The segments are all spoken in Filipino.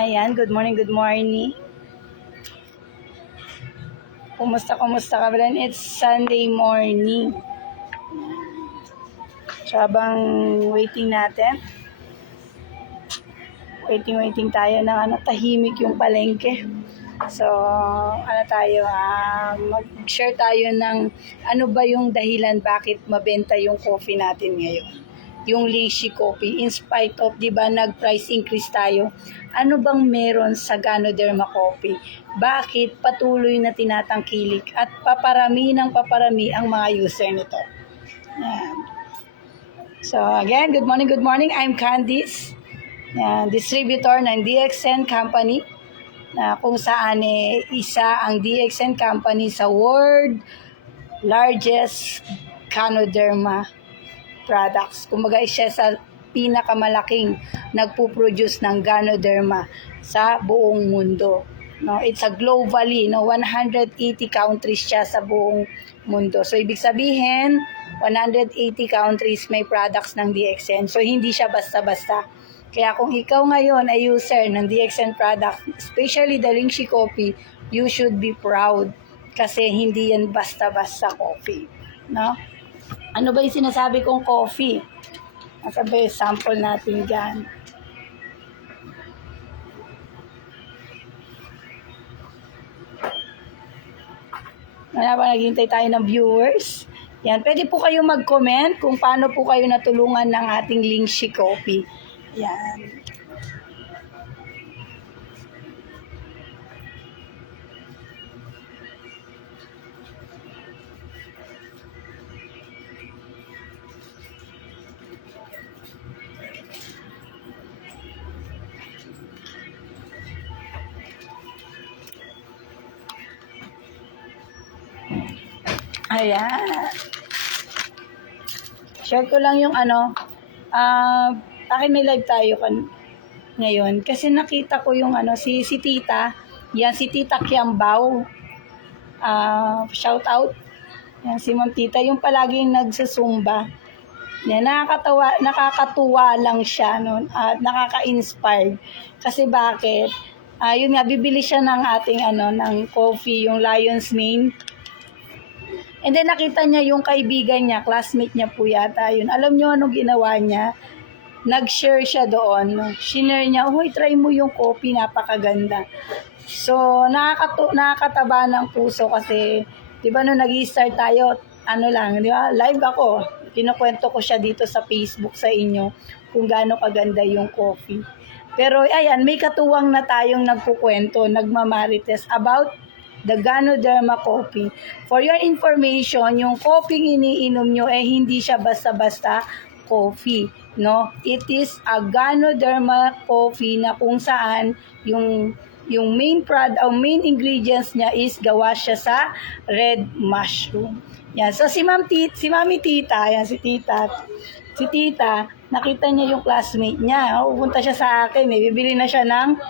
Ayan, good morning, good morning. Kumusta ka ba? It's Sunday morning. So, habang waiting tayo ng tahimik yung palengke. So, mag-share tayo ng ano ba yung dahilan bakit mabenta yung coffee natin ngayon. Yung Lychee Coffee, in spite of, di ba, nag-price increase tayo, ano bang meron sa Ganoderma Coffee? Bakit patuloy na tinatangkilik at paparami ang mga user nito? Yan. So, again, good morning. I'm Candice, distributor ng DXN Company, na kung saan isa ang DXN Company sa world largest Ganoderma products. Kumbaga siya sa pinakamalaking nagpo-produce ng Ganoderma sa buong mundo. No, it's a globally, 180 countries siya sa buong mundo. So ibig sabihin, 180 countries may products ng DXN. So hindi siya basta-basta. Kaya kung ikaw ngayon ay user ng DXN product, especially the Lychee Coffee, you should be proud kasi hindi yan basta-basta coffee, no? Ano ba yung sinasabi kong coffee? Nasabi, sample natin dyan. Naghihintay tayo ng viewers. Yan, pwede po kayo mag-comment kung paano po kayo natulungan ng ating Lychee Coffee. Yan. Ayan. Share ko lang yung akin may live tayo ngayon. Kasi nakita ko yung si Tita. Yan, si Tita Kiambao. Shout out. Yan, si Ma'am Tita. Yung palaging nagsusumba. Yan, nakakatuwa lang siya. No? Nakaka-inspired. Kasi bakit? Yun nga, bibili siya ng ating ng coffee, yung Lion's Mane. And then nakita niya yung kaibigan niya, classmate niya po yata yun. Alam niyo anong ginawa niya? Nag-share siya doon. Shinare niya, "Hoy, try mo yung coffee, napakaganda." So, nakakataba ng puso kasi, di ba nung nag-start tayo, di ba? Live ako. Kinukwento ko siya dito sa Facebook sa inyo kung gaano kaganda yung coffee. Pero ayan, may katuwang na tayong nagkukwento, nagmamarites about the Ganoderma Coffee. For your information, yung coffee iniinom nyo hindi siya basta-basta coffee, no? It is a Ganoderma Coffee na kung saan yung main main ingredients niya is gawa siya sa red mushroom. Yan. So si Mami Tita, yan si Tita, nakita niya yung classmate niya. Pupunta siya sa akin, bibili na siya ng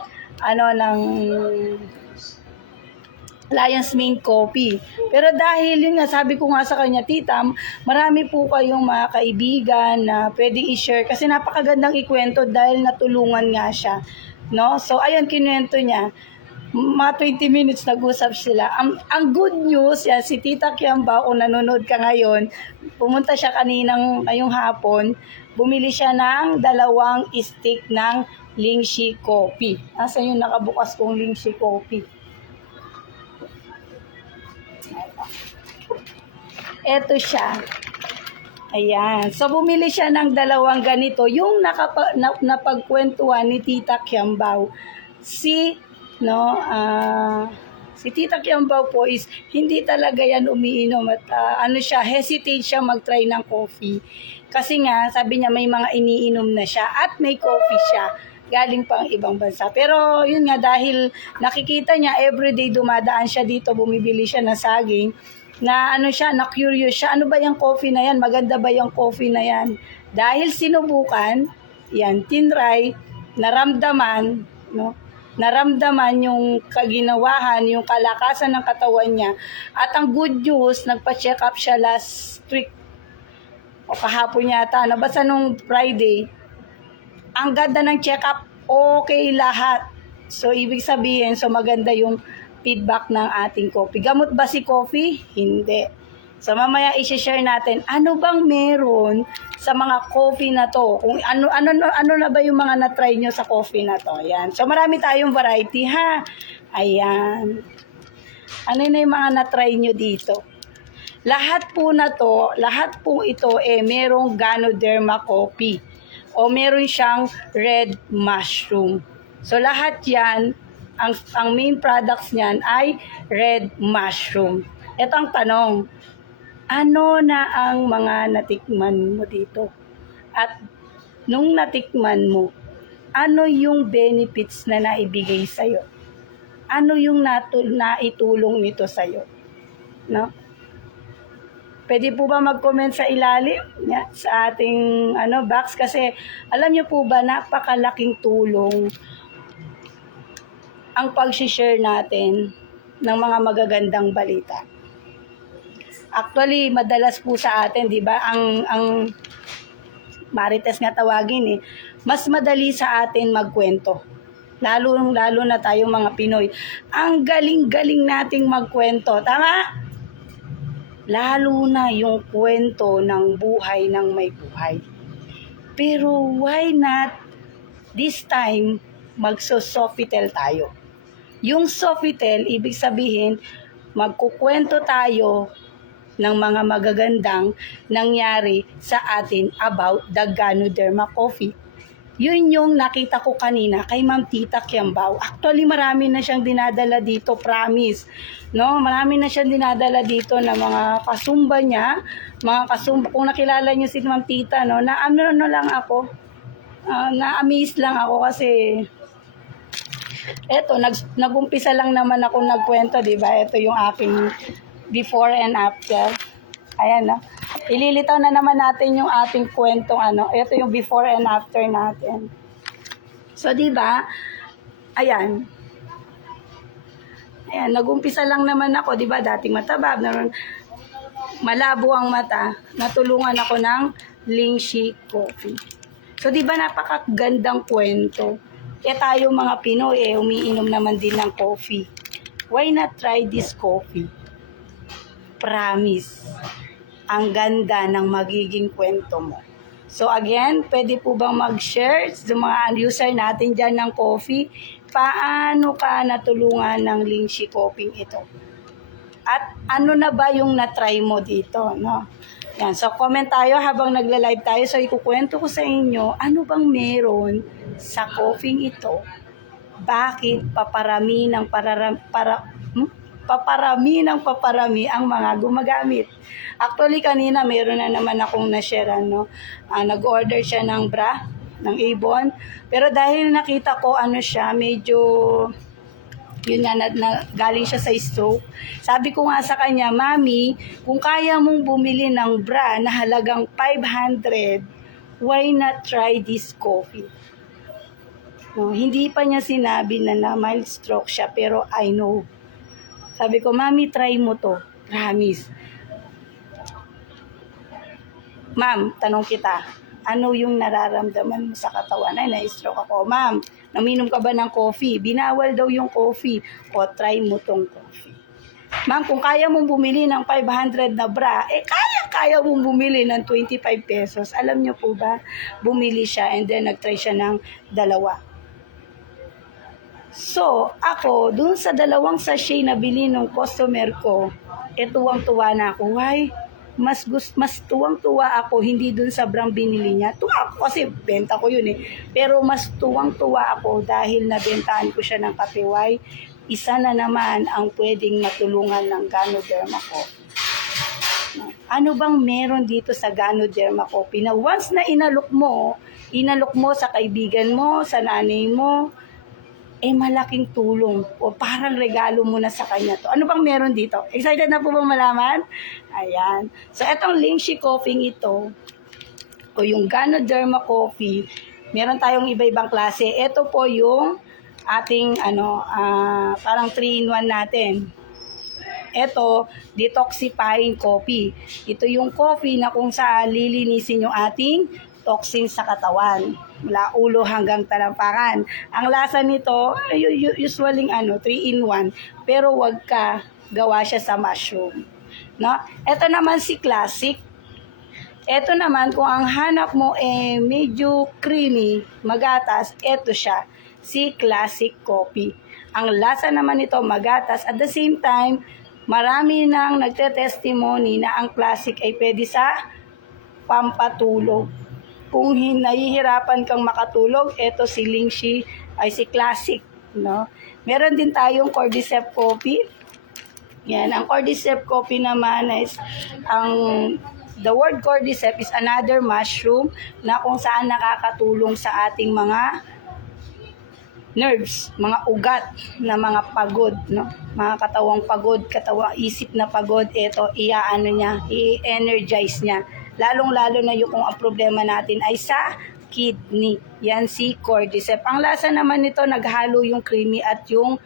Lion's Mane Coffee. Pero dahil yun nga, sabi ko nga sa kanya, "Tita, marami po kayong mga kaibigan na pwedeng i-share kasi napakagandang ikwento dahil natulungan nga siya." No? So, ayun, kinuwento niya. Mga 20 minutes nag-usap sila. Ang good news, yan, si Tita Kiambao, kung nanonood ka ngayon, pumunta siya ngayong hapon, bumili siya ng 2 stick ng Lychee Coffee. Asan yung nakabukas kong Lychee Coffee? Eto siya. Ayan. So, bumili siya ng 2 ganito. Yung napagkwentuhan ni Tita Kiambao. Si Tita Kiambao po is hindi talaga yan umiinom at hesitate siya mag-try ng coffee. Kasi nga, sabi niya may mga iniinom na siya at may coffee siya galing pang ibang bansa. Pero yun nga, dahil nakikita niya everyday dumadaan siya dito, bumibili siya ng saging, na na-curious siya, ano ba yung coffee na yan? Maganda ba yung coffee na yan? Dahil sinubukan, yan, tinry, naramdaman yung kaginawahan, yung kalakasan ng katawan niya. At ang good news, nagpa-check up siya last week, o kahapon yata, basta nung Friday, ang ganda ng check up, okay lahat. So, ibig sabihin, so maganda yung feedback ng ating coffee. Gamot ba si coffee? Hindi. So, mamaya i-share natin, ano bang meron sa mga coffee na to? Kung ano na ba yung mga na-try nyo sa coffee na to? Ayan. So, marami tayong variety, ha? Ayan. Ano na yung mga na-try nyo dito? Lahat po ito, merong Ganoderma coffee. O meron siyang red mushroom. So, lahat yan, ang main products niyan ay red mushroom. Ito ang tanong, ano na ang mga natikman mo dito? At nung natikman mo, ano yung benefits na naibigay sa'yo? Ano yung naitulong nito sa'yo? No? Pwede po ba mag-comment sa ilalim sa ating box? Kasi alam niyo po ba, napakalaking tulong ang pag-share natin ng mga magagandang balita. Actually, madalas po sa atin, di ba, ang Marites nga tawagin mas madali sa atin magkwento. Lalo na tayong mga Pinoy. Ang galing-galing nating magkwento. Tama? Lalo na yung kwento ng buhay ng may buhay. Pero why not this time magso-Sofitel tayo? Yung Sofitel, ibig sabihin, magkukwento tayo ng mga magagandang nangyari sa atin about the Ganoderma coffee. Yun yung nakita ko kanina kay Ma'am Tita Kiambao. Actually, marami na siyang dinadala dito, promise. No, marami na siyang dinadala dito na mga kasumba niya, kung nakilala niyo si Ma'am Tita, no, na-amaze lang ako kasi eto, nag-umpisa lang naman ako nagkwento, di ba? Ito yung aking before and after. Ayan, no? Ililitaw na naman natin yung ating kwentong ito yung before and after natin. So, di ba? Ayan. Ayan, nag-umpisa lang naman ako, di ba? Dating mataba, malabo ang mata, natulungan ako ng Lingshi Coffee. So, di ba napakagandang kwento? Tayo mga Pinoy, umiinom naman din ng coffee. Why not try this coffee? Promise, ang ganda ng magiging kwento mo. So again, pwede po bang mag-share sa mga user natin dyan ng coffee? Paano ka natulungan ng Lingshi Coffee ito? At ano na ba yung na-try mo dito? No? Yan. So comment tayo habang nagla-live tayo. So ikukwento ko sa inyo, ano bang meron sa coffee ito? Bakit paparami ang mga gumagamit? Actually, kanina meron na naman akong na-share, nag-order siya ng bra, ng Avon. Pero dahil nakita ko, siya, medyo, yun nga, galing siya sa stroke. Sabi ko nga sa kanya, Mami, kung kaya mong bumili ng bra na halagang 500, why not try this coffee? No, hindi pa niya sinabi na mild stroke siya, pero I know. Sabi ko, Mami, try mo to. Promise. Ma'am, tanong kita, ano yung nararamdaman mo sa katawan? Ay, na-stroke ako. Ma'am, naminom ka ba ng coffee? Binawal daw yung coffee. O, try mo tong coffee. Ma'am, kung kaya mong bumili ng 500 na bra, kaya mong bumili ng 25 pesos. Alam niyo po ba, bumili siya and then nag-try siya ng 2. So, ako, dun sa 2 sachet na bili ng customer ko, tuwang-tuwa na ako. Why? Mas tuwang-tuwa ako, hindi dun sa brang binili niya. Tuwa ako kasi benta ko yun Pero mas tuwang-tuwa ako dahil nabentahan ko siya ng katiway. Isa na naman ang pwedeng matulungan ng Ganoderma Coffee. Ano bang meron dito sa Ganoderma Coffee na once na inalok mo sa kaibigan mo, sa nanay mo, malaking tulong o parang regalo mo na sa kanya to. Ano bang meron dito? Excited na po bang malaman? Ayan. So, etong Lingshi Coffee ito, o yung Ganoderma Coffee, meron tayong iba-ibang klase. Ito po yung ating, parang 3-in-1 natin. Ito, detoxifying coffee. Ito yung coffee na kung saan lilinisin yung ating toxins sa katawan. mula ulo hanggang talampakan. Ang lasa nito, usually 3-in-1, pero wag ka gawa siya sa mushroom. No? Ito naman si Classic. Ito naman, kung ang hanap mo medyo creamy, magatas, ito siya, si Classic Coffee. Ang lasa naman nito magatas, at the same time, marami nang nagte-testimony na ang Classic ay pwede sa pampatulog. Kung nahihirapan kang makatulog, ito si Lingxi ay si Classic. No? Meron din tayong Cordyceps Coffee. Yan, ang Cordyceps Coffee naman is the word cordyceps is another mushroom na kung saan nakakatulong sa ating mga nerves, mga ugat na mga pagod, no? Mga katawang pagod, katawang isip na pagod, ito i-energize niya. Lalong-lalo na yung kung ang problema natin ay sa kidney. Yan si cordyceps. Ang lasa naman nito, naghalo yung creamy at yung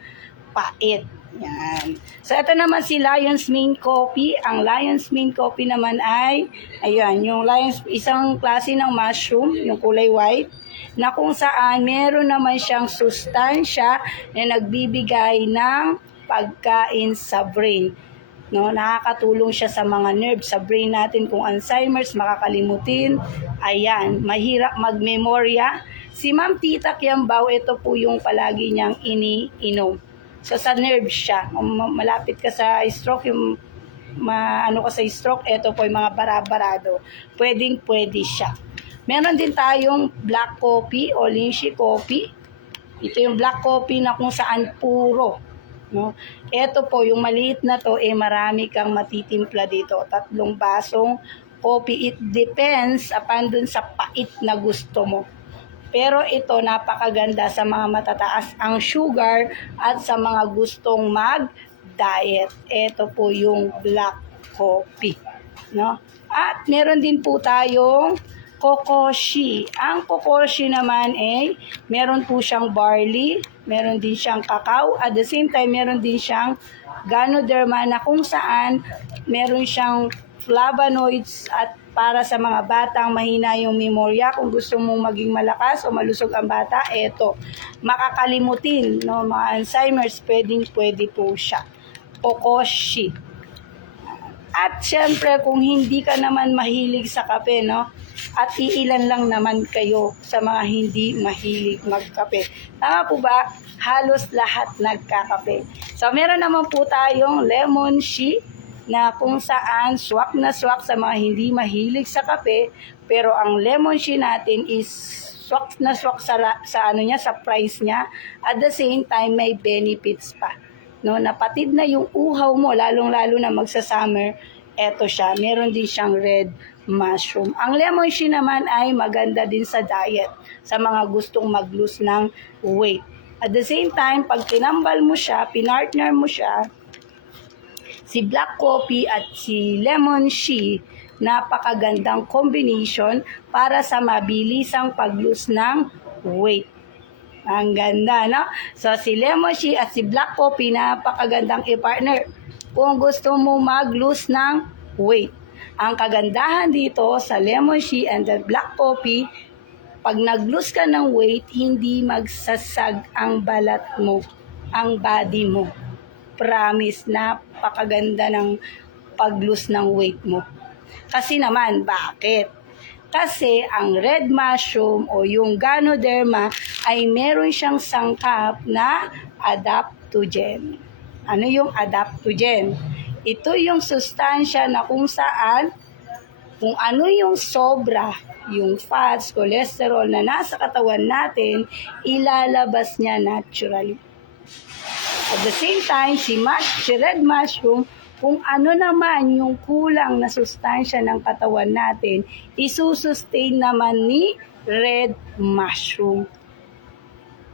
pait. Yan. So, ito naman si Lion's Mane Coffee. Ang Lion's Mane Coffee naman ay, ayan, yung isang klase ng mushroom, yung kulay white, na kung saan meron naman siyang sustansya na nagbibigay ng pagkain sa brain. No, nakakatulong siya sa mga nerves sa brain natin. Kung Alzheimer's, makakalimutin, ayan, mahirap magmemorya. Si Ma'am Tita Kiambao, ito po yung palagi niyang iniinom. So, sa nerves siya. Kung malapit ka sa stroke, yung ka sa stroke, ito po yung mga barabarado. Pwedeng-pwede siya. Meron din tayong black coffee o Lingxi coffee. Ito yung black coffee na kung saan puro. No? Ito po, yung maliit na to, marami kang matitimpla dito. 3 basong coffee. It depends upon dun sa pait na gusto mo. Pero ito, napakaganda sa mga matataas ang sugar at sa mga gustong mag-diet. Ito po yung black coffee. No? At meron din po tayong kokoshi. Ang kokoshi naman meron po siyang barley, meron din siyang cacao, at the same time, meron din siyang ganoderma na kung saan meron siyang flavonoids at para sa mga batang mahina yung memorya, kung gusto mong maging malakas o malusog ang bata, eto. Makakalimutin, no? Mga Alzheimer's, pwede po siya. Kokoshi. At syempre, kung hindi ka naman mahilig sa kape, no? At iilan lang naman kayo sa mga hindi mahilig magkape. Tama po ba? Halos lahat nagkakape. So, meron naman po tayong lemon tea, na kung saan swak na swak sa mga hindi mahilig sa kape, pero ang lemon tea natin is swak na swak sa price niya, at the same time may benefits pa. No, napatid na yung uhaw mo, lalong-lalo na magsa-summer. Eto siya, meron din siyang red mushroom. Ang lemon tea naman ay maganda din sa diet, sa mga gustong mag-lose ng weight. At the same time, pag tinambal mo siya, pinartner mo siya, si black coffee at si lemon tea, napakagandang combination para sa mabilisang pag-lose ng weight. Ang ganda, no? So, si lemon tea at si black coffee, napakagandang i-partner kung gusto mo mag-lose ng weight. Ang kagandahan dito sa lemon tea and the black coffee, pag nag-lose ka ng weight, hindi magsasag ang balat mo, ang body mo. Promise, napakaganda ng pag-lose ng weight mo. Kasi naman, bakit? Kasi ang red mushroom o yung ganoderma ay meron siyang sangkap na adaptogen. Ano yung adaptogen? Ito yung sustansya na kung saan, kung ano yung sobra, yung fats, cholesterol na nasa katawan natin, ilalabas niya naturally. At the same time, si red mushroom, kung ano naman yung kulang na sustansya ng katawan natin, isusustain naman ni red mushroom.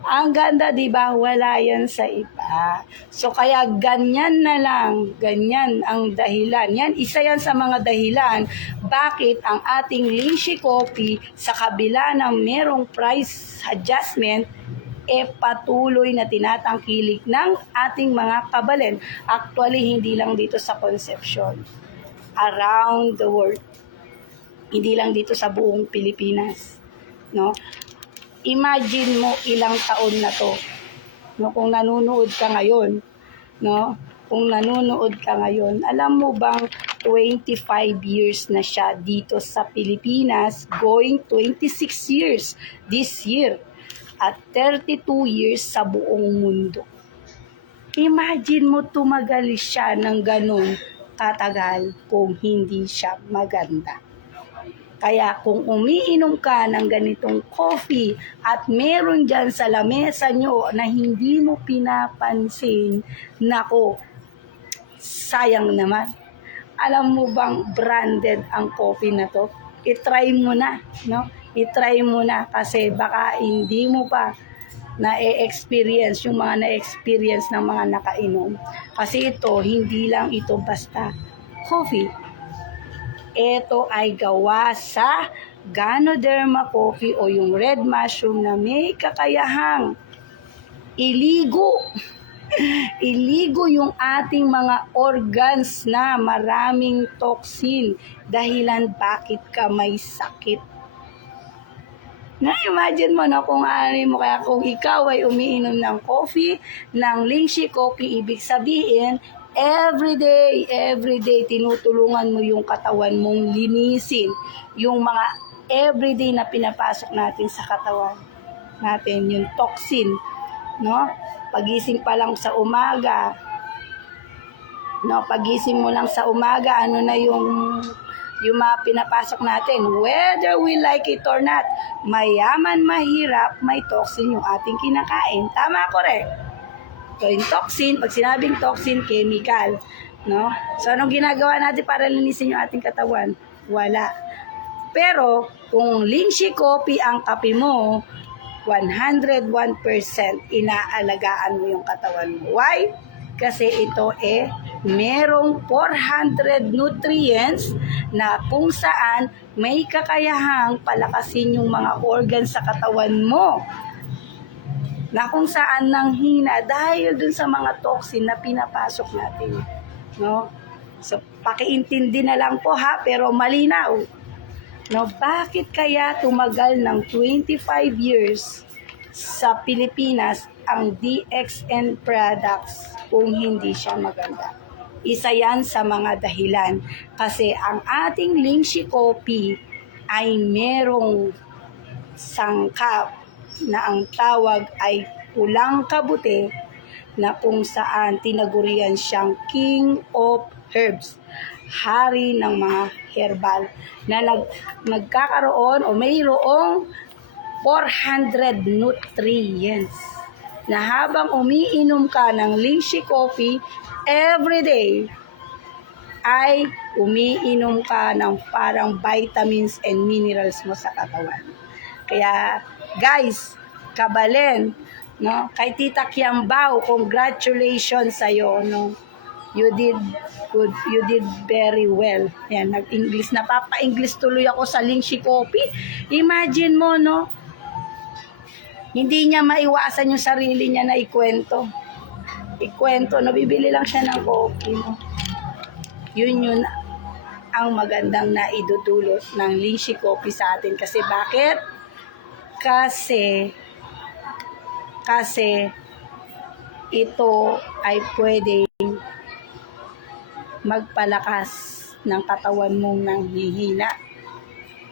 Ang ganda, di ba? Wala yan sa iba. So, kaya ganyan na lang. Ganyan ang dahilan. Yan, isa yan sa mga dahilan bakit ang ating Lingxi Coffee, sa kabila ng merong price adjustment, patuloy na tinatangkilik ng ating mga kabalen. Actually, hindi lang dito sa Concepcion. Around the world. Hindi lang dito sa buong Pilipinas. No? Imagine mo ilang taon na to, no? Kung nanonood ka ngayon, no? Kung nanonood ka ngayon, alam mo bang 25 years na siya dito sa Pilipinas, going 26 years this year, at 32 years sa buong mundo. Imagine mo tumagal siya ng ganun katagal kung hindi siya maganda. Kaya kung umiinom ka ng ganitong coffee at meron dyan sa lamesa nyo na hindi mo pinapansin, nako, sayang naman. Alam mo bang branded ang coffee na to? I-try mo na, no? I-try mo na kasi baka hindi mo pa na-experience yung mga na-experience ng mga nakainom. Kasi ito, hindi lang ito basta coffee. Ito ay gawa sa Ganoderma coffee o yung red mushroom na may kakayahang iligo. Iligo yung ating mga organs na maraming toxin dahilan bakit ka may sakit. Na-imagine mo na kung ano mo, kaya kung ikaw ay umiinom ng coffee, ng Lingxi coffee, ibig sabihin, every day, tinutulungan mo yung katawan mong linisin. Yung mga everyday na pinapasok natin sa katawan natin, yung toxin, no? Pagising pa lang sa umaga, no? Pagising mo lang sa umaga, ano na yung mga pinapasok natin, whether we like it or not, mayaman, mahirap, may toxin yung ating kinakain. Tama, correct? So, yung toxin, pag sinabing toxin, chemical, no? So, anong ginagawa natin para linisin yung ating katawan? Wala. Pero, kung Lingxi coffee ang kape mo, 101% inaalagaan mo yung katawan mo. Why? Kasi ito merong 400 nutrients na kung saan may kakayahang palakasin yung mga organs sa katawan mo na kung saan nanghina dahil dun sa mga toxin na pinapasok natin, no? So, pakiintindi na lang po ha, pero malinaw, no? Bakit kaya tumagal ng 25 years sa Pilipinas ang DXN products kung hindi siya maganda? Isa yan sa mga dahilan. Kasi ang ating Lingxi coffee ay merong sangkap na ang tawag ay pulang kabute na kung saan tinagurian siyang King of Herbs, hari ng mga herbal, na nagkakaroon o mayroong 400 nutrients na habang umiinom ka ng Lingxi coffee everyday ay umiinom ka ng parang vitamins and minerals mo sa katawan. Kaya guys, kabalen, no? Kay Tita Kiambao, congratulations sa iyo, no? You did good, you did very well. Yan, nag-English, napapa-English tuloy ako sa Lingxi coffee. Imagine mo, no? Hindi niya maiwasan yung sarili niya na ikwento. Nabibili lang siya ng coffee, no? Yun ang magandang naidudulot ng Lingxi coffee sa atin. Kasi bakit? Kasi ito ay pwedeng magpalakas ng katawan mong nanghihina.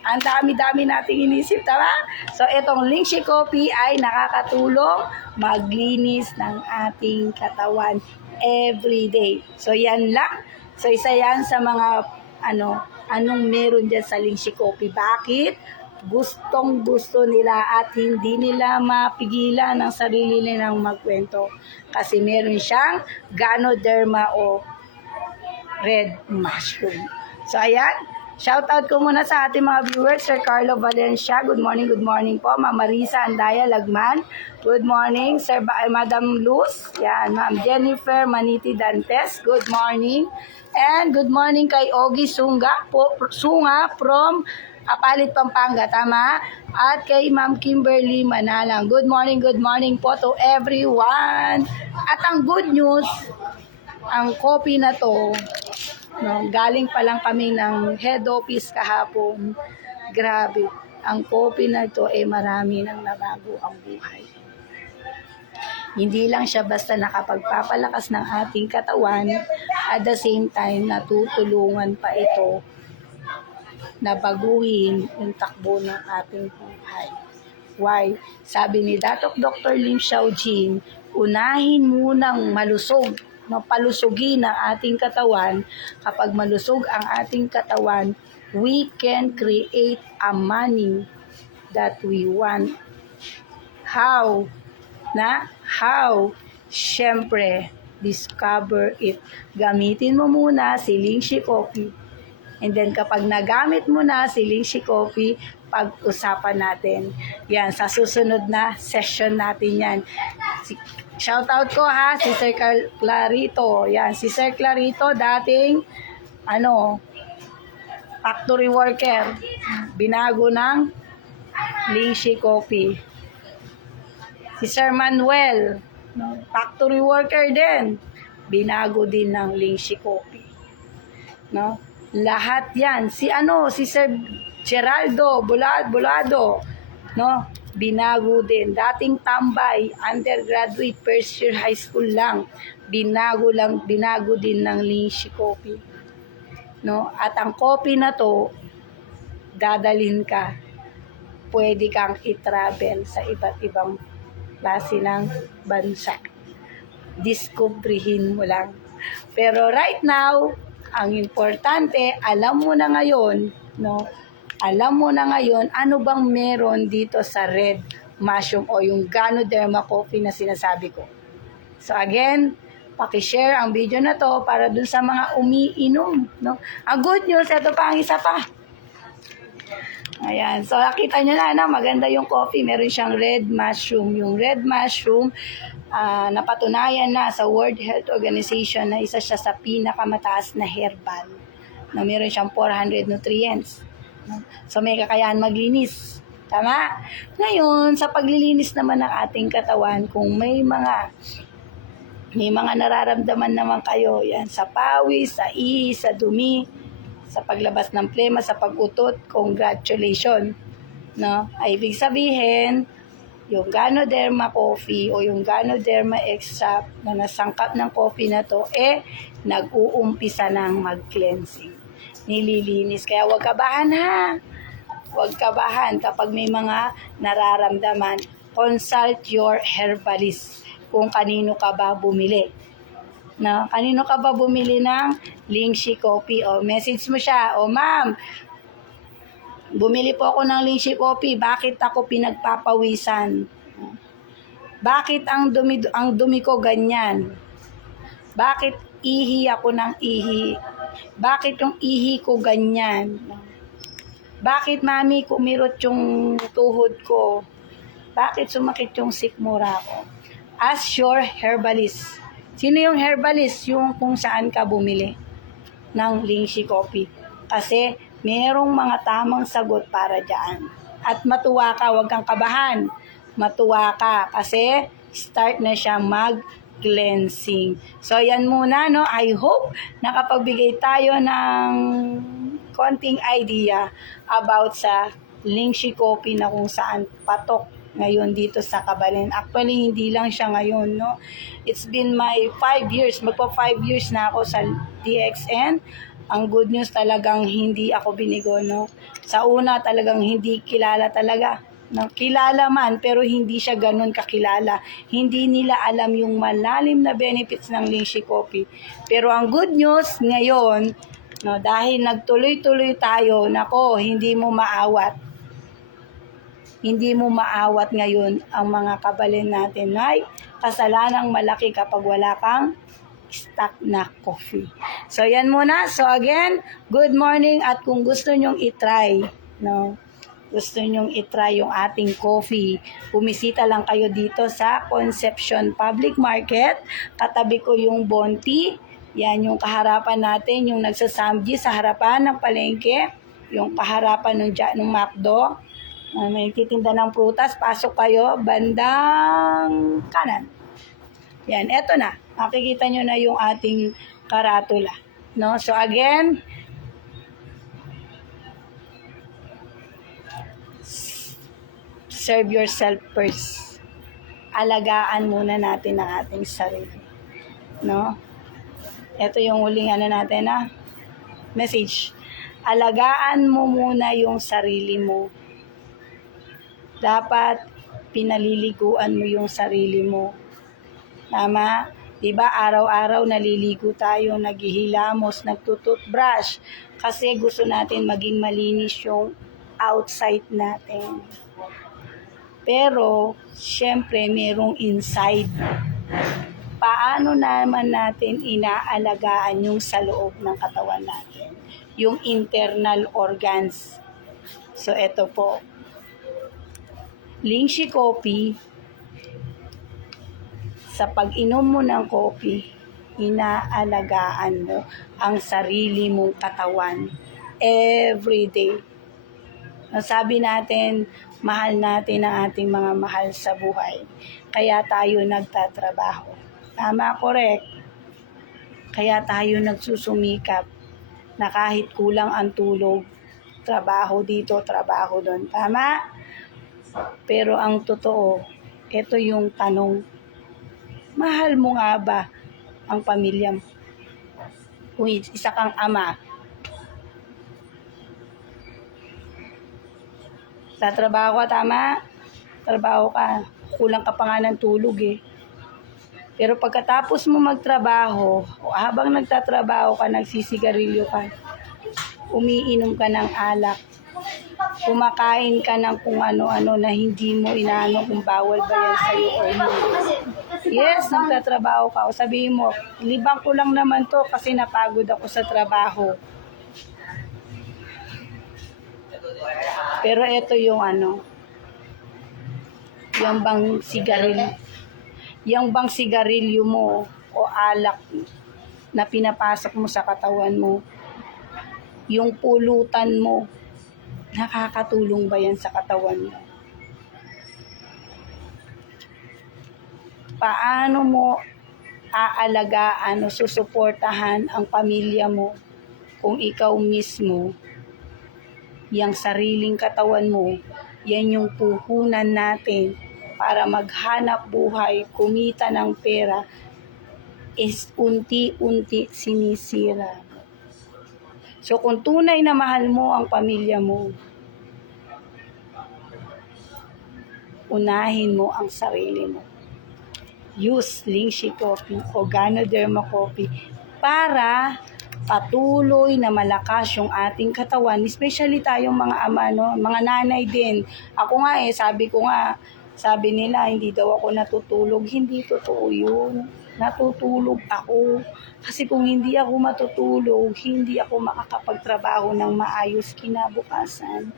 Ang dami-dami nating inisip, tama? So, itong Lingxi coffee ay nakakatulong maglinis ng ating katawan every day. So, yan lang. So, isa yan sa mga anong meron dyan sa Lingxi coffee. Bakit? Gustong-gusto nila at hindi nila mapigilan ang sarili nilang magkwento. Kasi meron siyang Ganoderma o red mushroom. So, ayan. Shoutout ko muna sa ating mga viewers, Sir Carlo Valencia. Good morning po. Ma'am Marisa Andaya Lagman. Good morning, Sir Madam Luz. Yan, Ma'am Jennifer Maniti Dantes. Good morning. And good morning kay Ogie Sunga from Apalit, Pampanga. Tama? At kay Ma'am Kimberly Manalang. Good morning po to everyone. At ang good news, ang coffee na to, no, galing pa lang kami ng head office kahapon. Grabe. ang coffee na ito ay marami nang nabago ang buhay. Hindi lang siya basta nakapagpapalakas ng ating katawan, at the same time natutulungan pa ito na baguhin yung takbo ng ating buhay. Why? Sabi ni Dr. Lim Xiaojin, unahin munang malusog, palusugin ang ating katawan. Kapag malusog ang ating katawan, we can create a money that we want. How? How? Siyempre, discover it. Gamitin mo muna si Lingxi Coffee. And then kapag nagamit mo na si Lingxi Coffee, pag-usapan natin. Yan, sa susunod na session natin yan. Shoutout ko ha, si Sir Clarito. Yan, si Sir Clarito, dating, factory worker. Binago ng Lingxi Coffee. Si Sir Manuel, factory worker din. Binago din ng Lingxi Coffee. No? Lahat yan. Si Sir Geraldo Bulado, no? Binago din. Dating tambay, undergraduate, first year high school lang. Binago din ng Lingxi Coffee. No? At ang coffee na to, dadalhin ka. Pwede kang i-travel sa iba't ibang klase ng bansa. Diskubrihin mo lang. Pero right now, ang importante, alam mo na ngayon, ano bang meron dito sa red mushroom o yung Ganoderma coffee na sinasabi ko. So again, paki-share ang video na to para dun sa mga umiinom, no? Ang good news, ito pa ang isa pa. Ayan. So, nakita nyo na, maganda yung coffee. Meron siyang red mushroom. Yung red mushroom, napatunayan na sa World Health Organization na isa siya sa pinakamataas na herbal. Na meron siyang 400 nutrients. So, may kakayahan maglinis. Tama? Ngayon, sa paglilinis naman ng ating katawan, kung may mga nararamdaman naman kayo, yan, sa pawis, sa ihi, sa dumi, sa paglabas ng plema, sa pag-utot, congratulations. No? Ay ibig sabihin, yung Ganoderma coffee o yung Ganoderma extract na nasangkap ng coffee na to, nag-uumpisa ng mag-cleansing. Nililinis. Kaya huwag kabahan ha. Huwag kabahan kapag may mga nararamdaman. Consult your herbalist kung kanino ka ba bumili. Na kanino ka ba bumili ng Lingxi Coffee? O message mo siya, o ma'am, bumili po ako ng Lingxi Coffee, bakit ako pinagpapawisan? Bakit ang dumi ko ganyan? Bakit ihi ako ng ihi? Bakit yung ihi ko ganyan? Bakit mami kumirot yung tuhod ko? Bakit sumakit yung sikmura ko? Ask your herbalist. Sino yung herbalist? Yung kung saan ka bumili ng Lingxi Coffee. Kasi merong mga tamang sagot para dyan. At matuwa ka, huwag kang kabahan. Matuwa ka kasi start na siya mag-cleansing. So yan muna, no? I hope nakapagbigay tayo ng konting idea about sa Lingxi Coffee na kung saan patok ngayon dito sa Kabalin. Actually, hindi lang siya ngayon, no? It's been my 5 years. Magpa 5 years na ako sa DXN. Ang good news talagang hindi ako binigo, no? Sa una talagang hindi kilala talaga. No? Kilala man, pero hindi siya ganun kakilala. Hindi nila alam yung malalim na benefits ng Lingxi Coffee. Pero ang good news ngayon, no, dahil nagtuloy-tuloy tayo, nako, hindi mo maawat. Hindi mo maawat ngayon ang mga kabalin natin. Ay, kasalanang malaki kapag wala kang stock na coffee. So, yan muna. So, again, good morning at kung gusto nyong itry, no, gusto nyong itry yung ating coffee, bumisita lang kayo dito sa Concepcion Public Market. Katabi ko yung Bonti. Yan yung kaharapan natin, yung nagsasamji sa harapan ng palengke, yung kaharapan ng McDo. May titinda ng prutas, pasok kayo, bandang kanan. Yan, eto na. Makikita nyo na yung ating karatula. No? So again, serve yourself first. Alagaan muna natin ang ating sarili. No? Ito yung huling natin message. Alagaan mo muna yung sarili mo. Dapat pinaliliguan mo yung sarili mo. Tama? Diba araw-araw naliligo tayo, naghihilamos, nagtututbrush kasi gusto natin maging malinis yung outside natin. Pero, syempre, merong inside. Paano naman natin inaalagaan yung sa loob ng katawan natin? Yung internal organs. So, ito po. Lychee coffee. Sa pag-inom mo ng coffee, inaalagaan mo ang sarili mong katawan every day. Sabi natin, mahal natin ang ating mga mahal sa buhay. Kaya tayo nagtatrabaho. Tama, correct? Kaya tayo nagsusumikap na kahit kulang ang tulog, trabaho dito, trabaho doon. Tama? Pero ang totoo, ito yung tanong, mahal mo nga ba ang pamilya mo? Kung isa kang ama, tatrabaho ka, tama? Trabaho ka, kulang ka pa nga ng tulog Pero pagkatapos mo magtrabaho, o habang nagtatrabaho ka, nagsisigarilyo ka, umiinom ka ng alak, kumakain ka ng kung ano-ano na hindi mo inaano kung bawal ba yan sa'yo or hindi. Yes, nagtatrabaho ka. O sabihin mo, libang ko lang naman to kasi napagod ako sa trabaho. Pero ito yung yung bang sigarilyo mo o alak na pinapasok mo sa katawan mo, yung pulutan mo, nakakatulong ba yan sa katawan mo? Paano mo aalagaan o susuportahan ang pamilya mo kung ikaw mismo, yung sariling katawan mo, yan yung puhunan natin para maghanap buhay, kumita ng pera, is unti-unti sinisira. So kung tunay na mahal mo ang pamilya mo, unahin mo ang sarili mo. Use Lychee coffee o Ganoderma coffee para patuloy na malakas yung ating katawan, especially tayong mga ama, mga nanay din. Ako nga sabi nila hindi daw ako natutulog. Hindi totoo yun. Natutulog ako. Kasi kung hindi ako matutulog, hindi ako makakapagtrabaho ng maayos kinabukasan.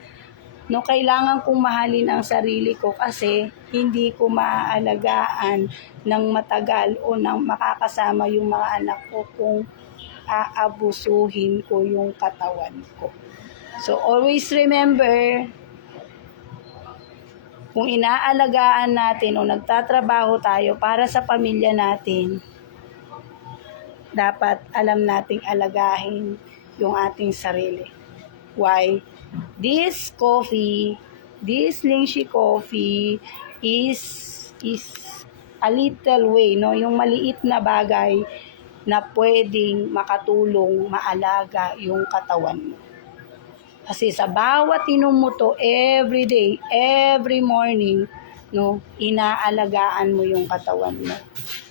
Kailangan kong mahalin ang sarili ko kasi hindi ko maaalagaan ng matagal o ng makakasama yung mga anak ko kung aabusuhin ko yung katawan ko. So always remember, kung inaalagaan natin o nagtatrabaho tayo para sa pamilya natin, dapat alam nating alagahin yung ating sarili. Why? This Lychee coffee is a little way, yung maliit na bagay na pwedeng makatulong maalaga yung katawan mo. Kasi sa bawat inom mo to every day, every morning, inaalagaan mo yung katawan mo.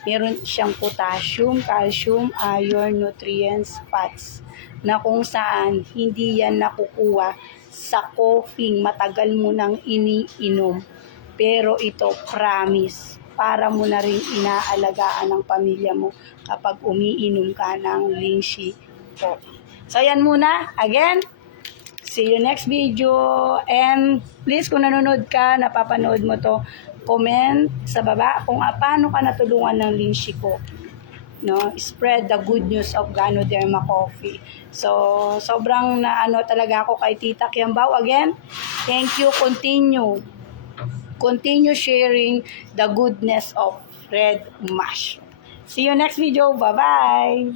Meron siyang potassium, calcium, iron, nutrients, fats, na kung saan hindi yan nakukuha sa coffee matagal mo nang iniinom. Pero ito, promise, para mo na rin inaalagaan ng pamilya mo kapag umiinom ka ng Lychee coffee. So yan muna, again, see you next video. And please, kung nanonood ka, napapanood mo to, comment sa baba kung paano ka natulungan ng Lychee coffee. Spread the good news of Ganoderma coffee. So, sobrang talaga ako kay Tita Kiambao. Again, thank you. Continue sharing the goodness of red mushroom. See you next video. Bye-bye.